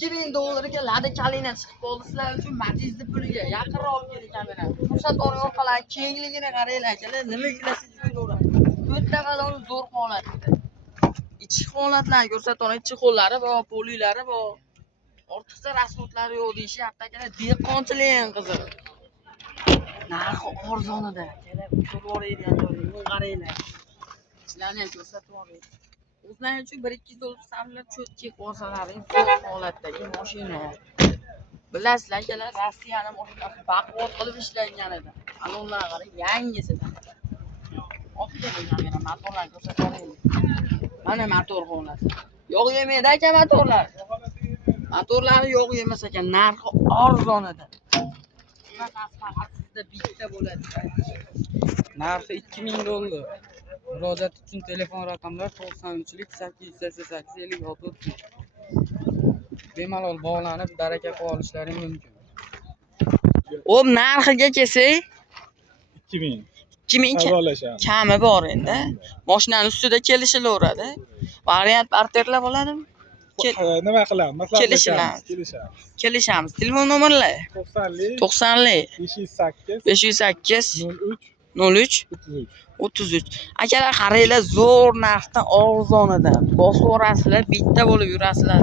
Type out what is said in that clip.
$2000 lada kalina chiqib qoldi sizlar uchun Matiz'ni puliga yaqinroq keling kamera. Ko'rsatuvni orqali kengligini qaranglar akalar, nima yuklasang yuklayveradi. To'rtta balon zo'r holatda. Ichki holatlarni ko'rsatuvni, ichki qo'llari bor, polilari bor. Ortiqcha rasxodlari yo'q deyishyapti akalar. Dehqonchilik ham qiziq. Narxi arzonida. Akalar, ko'rvoraydigan joyni qaranglar. Sizlarni ham ko'rsatib yuboray. O'zlaring uchun $1-2 sarflab cho'tki qo'rsalaring zo'r holatdagi mashina. Bilasizlar akalar, Rossiyani mashinasi baquvvat qilib ishlangan edi. Alonlar qarang, yangisidan. Olib keling kamera, motorlarni ko'rsatib yuboraylik. Mana motor holati. Yog' yemaydi aka motorlar. Motorlari yog' yemas ekan, narxi arzonida. Sizda bitta bo'ladi. Narxi $2000. Murojaat uchun telefon raqamlar 93lik 888 56 bemalol bog'lanib baraka qilib olishlaring mumkin. O'b narxiga kelsak, 2000. 2000 Savdolashamiz. kami bor endi. Mashinaning ustida kelishilaveradi. Variant barterlar bo'ladimi? Nima qilamiz? Kelishamiz. Kelishamiz. Kelishamiz. Telefon nomerlar 90lik 90lik 508 508 03 03 33. 33. Akalar qaranglar, zo'r narxdan arzonidan. Bosib o'rasizlar, bitta bo'lib yurasizlar.